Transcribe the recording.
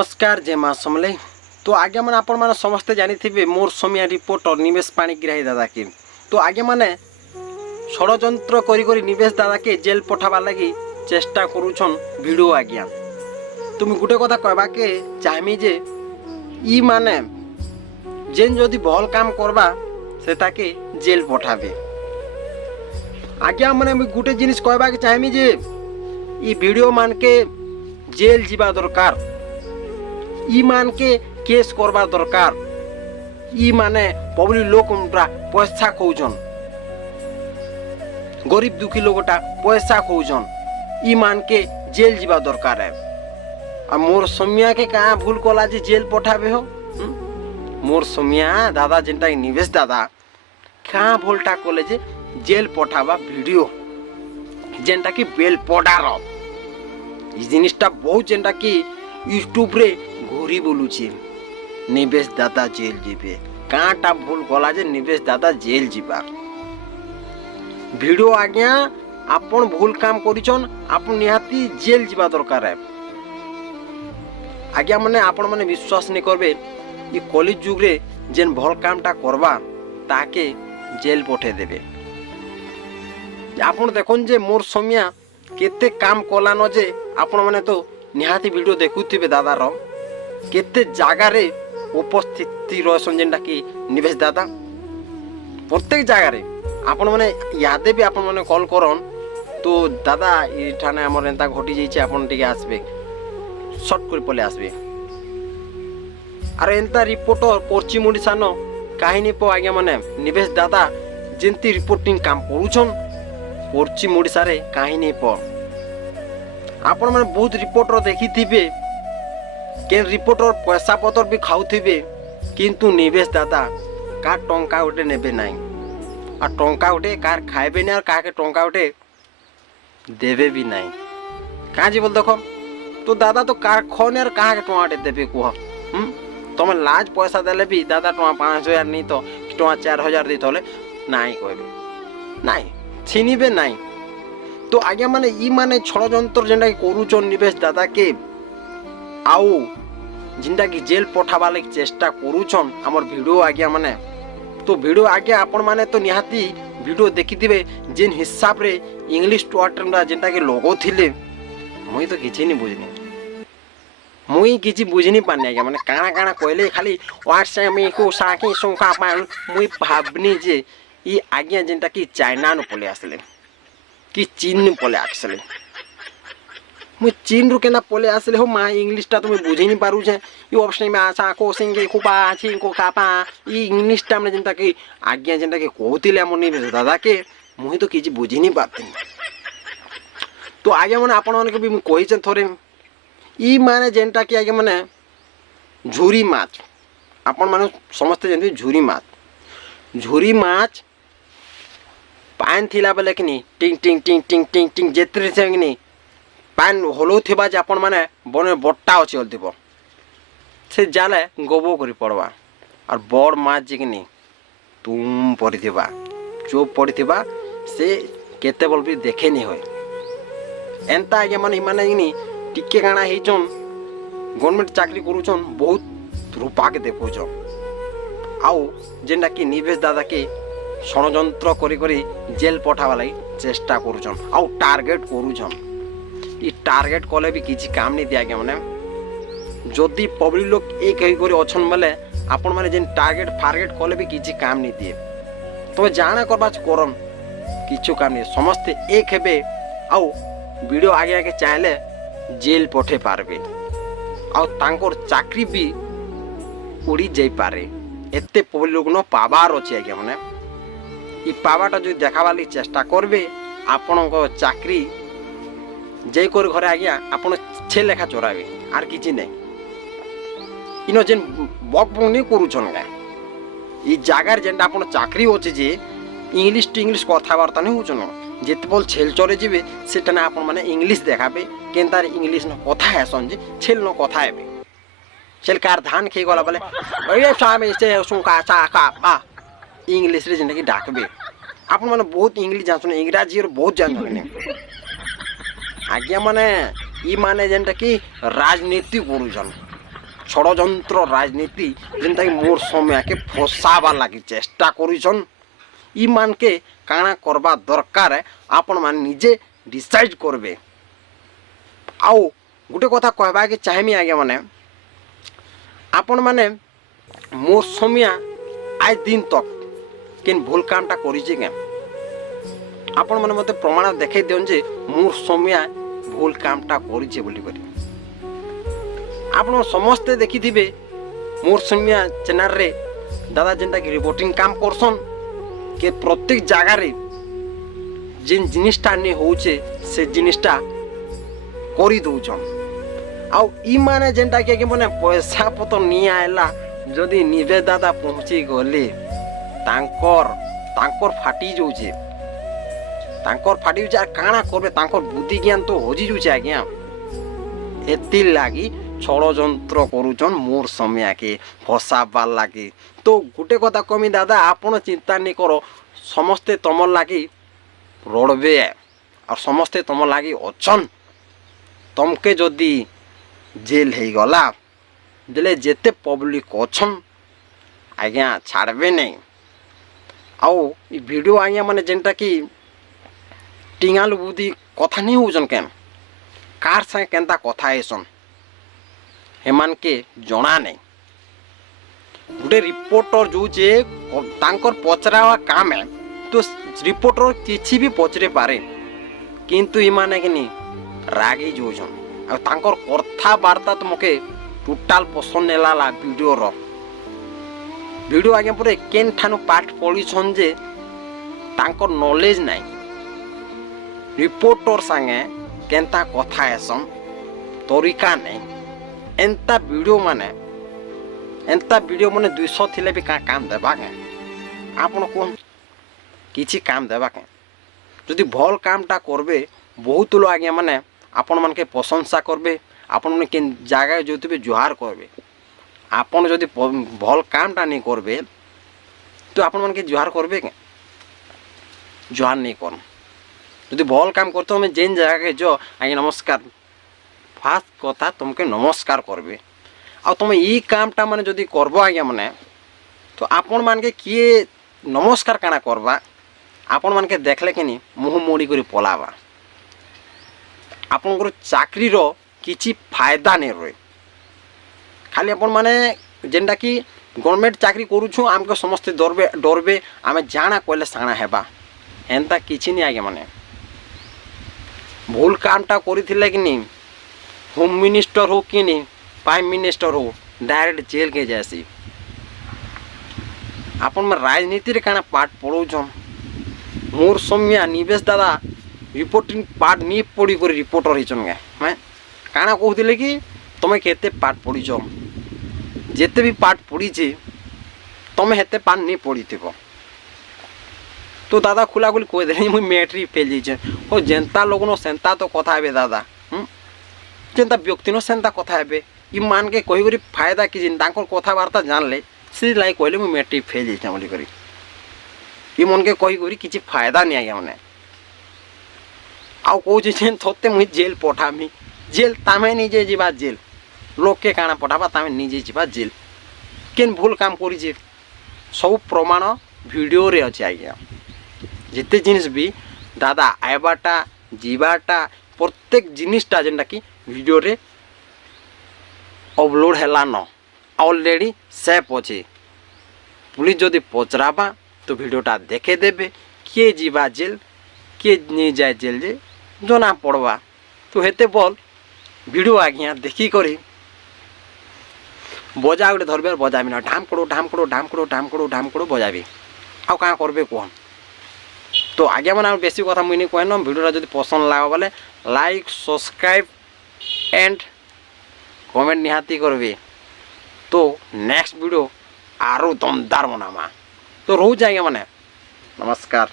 नमस्कार जय माँ समले। तो आगे मैंने आपण मैंने समस्ते जानी थे मोर समिया रिपोर्टर निवेश पाणिग्राही दादा के। तो आगे मैंने षड्यंत्र करी निवेश दादा के जेल पठाबार लगी चेष्टा करुछन वीडियो आज्ञा। तुम गोटे कथा कहबा के चाहमी जे ई माने जेन जदि भल काम करबा से ताके जेल पठाबे। आज्ञा मैंने गोटे जिनिस कहबा के चाहमी जे ई वीडियो मान के जेल जीवा दरकार, ई मान के केस करवा दरकार। ई माने पब्लिक लोक पैसा खोजन, गरीब दुखी लोगटा पैसा खोजन, ई मान के जेल जीवा दरकार है। आ मोर समिया के कहाँ भूल कला जे जेल पठाबे हो? मोर समिया दादा जेनटा निवेश दादा कहाँ भूलटा कले जे जेल पठाबा वीडियो जेनटा की बेल पडार ई जिनिसटा बहुत जेनटा की यूट्यूब रे घोरी बोलुची निवेश दादा जेल जीवे। काटा भूल कला जे निवेश दादा जेल जीवा वीडियो आज्ञा आपण भूल काम करिछन, आपण निहाती जेल जीवा दरकार है। आज्ञा माने आपण माने विश्वास नहीं करबे ई कली जुग रे जेन भल कामटा करबा ताके जेल पठे देबे। आपण देखन जे मोर समिया केते काम कला न जे आपण माने तो निहाती वीडियो देखुथिबे दादा रो केते जागा रे उपस्थिति रहसन जेनटा कि निवेश दादा प्रत्येक जागा रे आपण माने यादे भी आपण माने कॉल करन तो दादा ई ठाने हमर एंता घटी जाइछे आपण टिके आसबे शॉर्ट कर पले आसबे। अरे एंता रिपोर्टर पर्ची मुडिसान काहिनी पो आज्ञा माने निवेश दादा जेंती रिपोर्टिंग काम करूछन पर्ची मुडिसारे काहिनी पो आपण माने बहुत रिपोर्टर देखी थिबे के रिपोर्टर पैसा पतर भी खाउथिबे किंतु निवेश दादा का टंका उठे नेबे नाही आ टंका उठे कार खाइबे नहीं और का के टंका उठे देबे भी नहीं। कहाँ जी बोल देखो तो दादा तो कार खोने और कहाँ के टंका देबे कुह तुम लाज पैसा देले भी दादा टंका 5000 नहीं तो टंका 4000 दी तले नाही कहबे नाही छीनिबे नाही। तो आज्ञा माने ई माने षड्यंत्र जेनटा करूचन निवेश दादा के आउ जिनटा कि जेल पठाबा लगी चेष्टा करूछन हमर वीडियो आज्ञा माने। तो वीडियो आज्ञा आपण माने तो निहाती वीडियो देखिथिबे जेन हिसाब रे इंग्लिश टुआटरना जेनटा के लोगो थिले मुई तो किछि नहीं बुझनी, मुई किछि बुझनी पानी आज्ञा माने काना काना कहले खाली व्हाट्सएप में को साकी संखा पान मुई भाबनी जे ई आज्ञा जेनटा कि चाइना न पले आसले कि चीन न पले आसले। मुझे चीन रु केना पले आसले हो माँ इंग्लिशटा तो मुझे बुझी नहीं पारू छे ये ऑप्शन में आशा को सिंगे खुपा छिंको कापा ई इंग्लिशटा में जेनटा कि आज्ञा जेनटा कि कहतिले हमर निवेश दादा के मुई तो किछि बुझी नहीं पाते। तो आज्ञा माने आपण माने के भी मुई कहि छे थोरे ई माने जेनटा कि आज्ञा माने झुरी माछ आपण माने समस्त जेनती झुरी माछ पान थिला बेले कि टिंग टिंग टिंग टिंग टिंग टिंग जेतरे से कि पान हलो थिबा जे आपण माने बने बट्टा अछि हलथिबो से जाले गोबो करी पड़वा और बड़ माछ जे कि तुम पड़िथिबा चुप पड़िथिबा से केते बल भी देखे नहीं होय एंता आगे माने माने कि टिके काना हिचन गवर्नमेंट चाकरी करूछन बहुत रूपा के देखोछन आउ जेनटा कि निवेश दादा के षड्यंत्र करी जेल पठावा लगी चेष्टा करूछन आउ टार्गेट करूछन। ई टार्गेट कले भी किसी काम नहीं दिया गया माने जदि पब्लिक लोग एक ही करे अछन बेले आपण माने जेन टार्गेट फार्गेट कले भी किसी काम नहीं दिए तो जाना करबा करन किछु काम नहीं समस्ते एक हेबे आउ वीडियो आगे आगे चाहले जेल पठे पारबे आउ तांकर चाकरी भी उड़ी जाई पारे एते पब्लिक लोग न पावार अछि आज्ञा माने ई पावाटा जो देखावा लगी चेष्टा करबे आपणको चाकरी जय कर घरे आज्ञा आपण छे लेखा चोराबे आर किछि नै इनो जेन बक बक नहीं करूछन गा ई जागार जेनटा आपण चाकरी होचे जे इंग्लिश टू इंग्लिश कथाबार्ता नहीं होचन जेते बोल छेल चोरे जिबे सेटा ना आपण माने इंग्लिश देखाबे केनतार इंग्लिश न कथा हेसन जे छेल न कथा हेबे छेल कार धान खे गला बोले ओए सामे से सुका साका आ इंग्लिश रे जेनटा कि डाकबे आपण माने बहुत इंग्लिश जानछन इंग्रजी रे बहुत जानछन आज्ञा माने ई माने जेनटा कि राजनीति करूछन ষড়যন্ତ୍ର রাজনীতি ଯେନ୍ତାକି ମୋର୍ ସମୟକେ ଫସାବାର୍ ଲାଗି ଚେଷ୍ଟା କରୁଛନ୍। ଇମାନକେ କାଣା କରବା ଦରକାର ଆପଣମାନେ ନିଜେ ଡିସାଇଡ୍ କରବେ। ଆଉ ଗୋଟେ କଥା କହିବାକେ ଚାହିଁବି ଆଜ୍ଞା ମାନେ ଆପଣମାନେ ମୋର୍ ସମୟ ଆଜ ଦିନ ତକ୍ କେନ୍ ଭୁଲ କାମଟା କରିଛେ କେଁ ଆପଣମାନେ ମୋତେ ପ୍ରମାଣ ଦେଖାଇ ଦିଅନ୍ ଯେ ମୋର୍ ସମୟ ଭୁଲ କାମଟା କରିଛେ ବୋଲିକରି। ଆପଣ ସମସ୍ତେ ଦେଖିଥିବେ ମୋର୍ ସମୟ ଚ୍ୟାନେଲ୍ରେ ଦାଦା ଯେନ୍ଟାକି ରିପୋର୍ଟିଂ କାମ କରସନ୍ କେ ପ୍ରତ୍ୟେକ ଜାଗାରେ ଯେନ୍ ଜିନିଷଟା ନି ହଉଛେ ସେ ଜିନିଷଟା କରି ଦଉଛନ୍। ଆଉ ଇମାନେ ଯେନ୍ଟାକି ଆଜ୍ଞା ମାନେ ପଇସା ପତ୍ର ନି ଆଇଲା ଯଦି ନିବେଶ ଦାଦା ପହଞ୍ଚି ଗଲେ ତାଙ୍କର ଫାଟି ଯାଉଛେ ତାଙ୍କର ଫାଟି ଯାଉଛେ। ଆର୍ କାଣା କରବେ ତାଙ୍କର ବୁଦ୍ଧି ଜ୍ଞାନ ତ ହଜି ଯାଉଛେ ଆଜ୍ଞା। ଏଥିର୍ ଲାଗି ଷড়যନ୍ତ୍ର କରୁଛନ୍ ମୋର୍ ସମୟକେ ଫସାବାର୍ ଲାଗି। ତ ଗୋଟେ କଥା କମି ଦାଦା ଆପଣ ଚିନ୍ତା ନି କର ସମସ୍ତେ ତମର୍ ଲାଗି ରଡ଼ବେ ଆଉ ସମସ୍ତେ ତମର୍ ଲାଗି ଅଛନ୍। ତମକେ ଯଦି ଜେଲ୍ ହେଇଗଲା ଦେଲେ ଯେତେ ପବ୍ଲିକ୍ ଅଛନ୍ ଆଜ୍ଞା ଛାଡ଼ବେ ନାଇଁ। ଆଉ ଇ ଭିଡ଼ିଓ ଆଜ୍ଞା ମାନେ ଯେନ୍ଟାକି ଟିଙ୍ଗାଲୁ ବୁଦ୍ଧି କଥା ନେଇ ହଉଛନ୍ କେନ୍ କାର୍ ସାଙ୍ଗେ କେନ୍ତା କଥା ହେଇସନ୍ ଏମାନକେ ଜଣା ନାଇଁ। ଗୋଟେ ରିପୋର୍ଟର ଯୋଉଛେ ତାଙ୍କର ପଚରାବା କାମ ହେ ତ ରିପୋର୍ଟର କିଛି ବି ପଚରେ ପାରେ କିନ୍ତୁ ଏମାନେ କିନି ରାଗି ଯାଉଛନ୍। ଆଉ ତାଙ୍କର କଥାବାର୍ତ୍ତା ତ ମକେ ଟୋଟାଲ ପସନ୍ଦ ନେଲା ଭିଡ଼ିଓ ଆଜ୍ଞା ପରେ କେନ୍ ଠାନୁ ପାଠ ପଢ଼ିଛନ୍ ଯେ ତାଙ୍କର ନଲେଜ ନାହିଁ। ରିପୋର୍ଟର ସାଙ୍ଗେ କେନ୍ତା କଥା ହେସନ୍ ତରିକା ନାହିଁ। ଏନ୍ତା ଭିଡ଼ିଓ ମାନେ 200 ଥିଲେ ବି କାଁ କାମ ଦେବା କେଁ ଆପଣ କୁହନ୍ କିଛି କାମ ଦେବା କେଁ। ଯଦି ଭଲ୍ କାମଟା କରବେ ବହୁତ ଲୋକ ଆଜ୍ଞା ମାନେ ଆପଣମାନକେ ପ୍ରଶଂସା କରବେ। ଆପଣମାନେ କେନ୍ ଜାଗାରେ ଯାଉଥିବେ ଜୁହାର କରବେ। ଆପଣ ଯଦି ଭଲ୍ କାମଟା ନେଇ କରବେ ତ ଆପଣମାନକେ ଜୁହାର କରବେ କେଁ ଜୁହାର ନେଇ କରନ୍। ଯଦି ଭଲ୍ କାମ করতো আমি যেন জায়গাকে যাও আଜ୍ଞା নমস্କାର ফার্স্ট কথা তোমাকে নমস্কার করবে। ଆଉ ତୁମେ ଇ କାମଟା ମାନେ ଯଦି କରବ ଆଜ୍ଞା ମାନେ ତ ଆପଣମାନକେ କିଏ ନମସ୍କାର କାଣା କରବା ଆପଣମାନକେ ଦେଖଲେ କିନି ମୁହଁ ମୋଡ଼ି କରି ପଲାବା। ଆପଣଙ୍କର ଚାକିରିର କିଛି ଫାয়ଦା ନେଇ ରହେ। ଖାଲି ଆପଣମାନେ ଯେନ୍ଟାକି ଗଭର୍ଣ୍ଣମେଣ୍ଟ ଚାକିରି କରୁଛୁଁ ଆମକୁ ସମସ୍ତେ ଡରବେ ଆମେ ଜାଣା କହିଲେ ସାଣା ହେବା ଏନ୍ତା କିଛି ନି ଆଜ୍ଞା ମାନେ। ଭୁଲ କାମଟା କରିଥିଲେ କିନି ହୋମ୍ ମିନିଷ୍ଟର ହଉ କିନି ପ୍ରାଇମ୍ ମିନିଷ୍ଟର ହଉ ଡାଇରେକ୍ଟ ଜେଲ୍କେ ଯାଏସି। ଆପଣମାନେ ରାଜନୀତିରେ କାଣା ପାଠ ପଢ଼ଉଛନ୍ ମୋର୍ ସମୟ ନିବେଶ ଦାଦା ରିପୋର୍ଟିଂ ପାଠ ନି ପଢ଼ି କରି ରିପୋର୍ଟର ହେଇଛନ୍ କାଁ ହଁ କାଣା କହୁଥିଲେ କି ତମେ କେତେ ପାଠ ପଢ଼ିଛ ଯେତେ ବି ପାଠ ପଢ଼ିଛେ ତମେ ହେତେ ପାଠ ନି ପଢ଼ିଥିବ। তো দাদা খোলাখুলি কইদেলি মুই ম্যাট্রিক ফেল যাইছে ও যেন্তা লোকনো সেন্তা তো কথা হবে দাদা যেন্তা ব্যক্তিনো সেন্তা কথা হবে ইমানকে কই করি ফায়দা কি তাঙ্কর কথাবার্তা জানলে সেই লাই কইলে মুই ম্যাট্রিক ফেল যাইছে বলি করি ইমনকে কই করি কিছু ফায়দা নি আজ্ঞা মানে। আউ কହୁଛି যে তোতে মুই জেল পঠামি জেল তামে নিজে ଯିବା জেল লোককে কাଣା পঠাবা তামে নিজে ଯିବା জেল কেন ভুল কাম করিছে সব প্রমাণ ভিডিওরে আছে আজ্ঞা। যেতে জিনিস বি দাদা আইবাটা ଯିବାଟା প্রত্যেক জিনিসটা যেটাকি ভিডিওরে অপলোড হেলান অলরেডি সেভ অছে। পুলিশ যদি পচরাবা তো ভিডিওটা দেখে দেবে কিଏ ଯିବା জেল কিଏ नहीं जाए জেল যে জনা পড়বা। তো হেতে বল ভিডিও আজ্ঞা দেখি করে বজা গোটে ধরবে বজাবি না ঢামকড়ো ঢামকড়ো ঢামকড়ো ঢামকড়ো ঢামকড়ো বজাবি আউ কাঁ করবে কুহন। তো আজ্ঞা মানে বেশি কথা মুই নি কহেন ভিডিওটা যদি পছন্দ লাগা বলে লাইক সবসক্রাইব এন্ড কমেন্ট নিহাতি করবে। তো নেক্সট ভিডিও আরও দমদার বনামা। তো রହୁଛି ଆଜ୍ଞା ମାନେ ନମସ୍କାର।